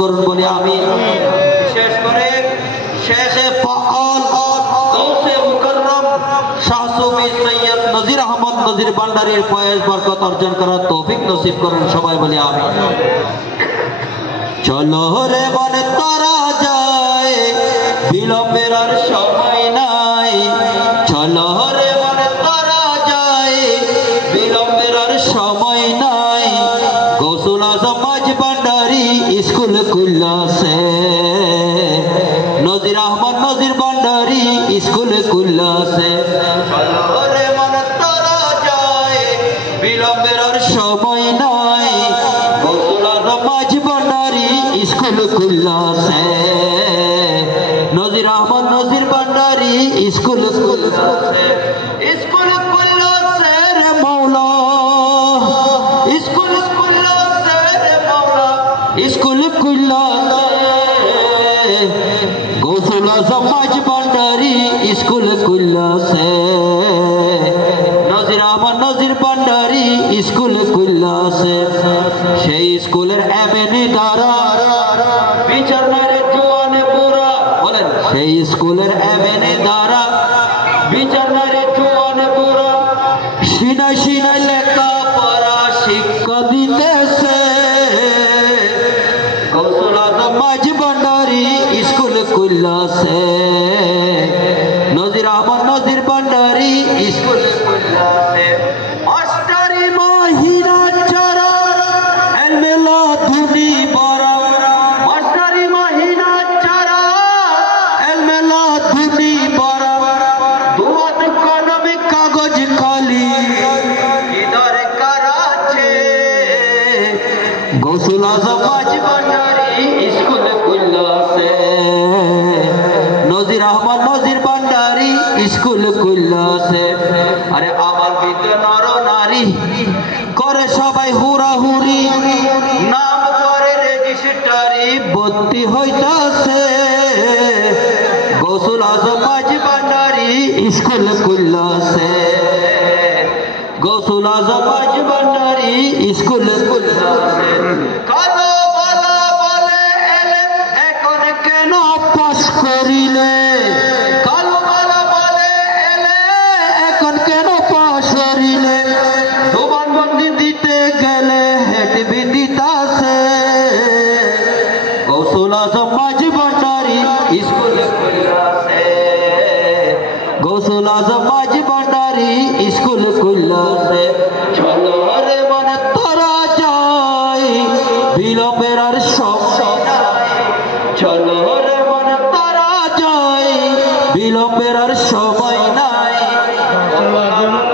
করুন বলে আমি বিশেষ করে শেখে ফাআল গৌসে মুকররম শাহ সুফি সৈয়দ নজির আহমদ নজির ভান্ডারীর ফয়েজ বরকত অর্জন করার তৌফিক নসিব করুন সবাই বলে আমি। চলো রে মনে তারা যায় বিলম্বের আর সময় নাই, চলো রে মনে তারা যায় বিলম্বের আর সময় নাই। গৌসুল আজম মাঝ ভান্ডারী স্কুল খুলছে, নজির আহমদ নজির ভান্ডারী স্কুল খুলছে। চলো রে মনে তারা যায় বিলম্বের আর সময় নাই, গৌসুল আজম মাঝ ভান্ডারী স্কুল খুলছে, নজির আহমদ নজির ভান্ডারী স্কুল খুলছে। স্কুল খুলছে রে মৌলা, স্কুল খুলছে রে মৌলা, স্কুল খুলছে। গৌসুল আজম মাঝ ভান্ডারী স্কুল খুলছে, নজির আহমদ নজির ভান্ডারী স্কুল খুলছে। সেই স্কুলের এমএনএ দ্বারা বিচার নারে জোয়ানে পুরা বলেন, সেই স্কুলের এমএনএ দ্বারা বিচার নারে জোয়ানে পুরা সিনাই সিনাই লেখা পড়া শিক্ষা দিতেছে। গৌসুল আজম মাঝ ভান্ডারী স্কুল খুলছে, নজির আহমদ নজির ভান্ডারী স্কুল খুলছে। মাস্টারি মাহিরা চারা এলমেলা ধুনি বরা, মাস্টারি মাহিরা চারা এলমেলা ধুনি বরা। দুয়াত কলমে কাগজ খালি কি দরকার আছে, গৌসুল আজম মাঝ ভান্ডারী স্কুল খুলছে, নজির আহমদ নজির ভান্ডারী স্কুল খুলছে। আরে আমার ভিতর নর নারী করে সবাই হুড়াহুড়ি, নাম করে রেজিস্ট্রারি ভর্তি হইতাছে। গৌসুল আজম মাঝ ভান্ডারী স্কুল খুলছে, গৌসুল আজম মাঝ ভান্ডারী স্কুল খুলছে। কালো বালা বলে এলে এখন কেন পাস করিলে, কালো বালা বলে এলে এখন কেন পাস করিলে। জবানবন্দি দিতে গেলে হেঁটে দিতাছে। গৌসুল আজম মাঝ ভান্ডারী স্কুল খুলছে, গৌসুল আজম মাঝ ভান্ডারী স্কুল খুলছে। চলো রে মনে তোরা যাই বিলম্বের আর সময় নাই, চলো রে মনে তোরা যাই বিলম্বের আর সময় নাই।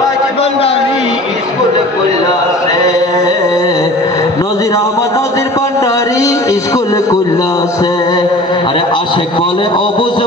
মাঝ ভান্ডারী স্কুল খুলছে, নজির আহমদ নজির ভান্ডারী স্কুল খুলছে। আরে আশেক বলে অবুঝ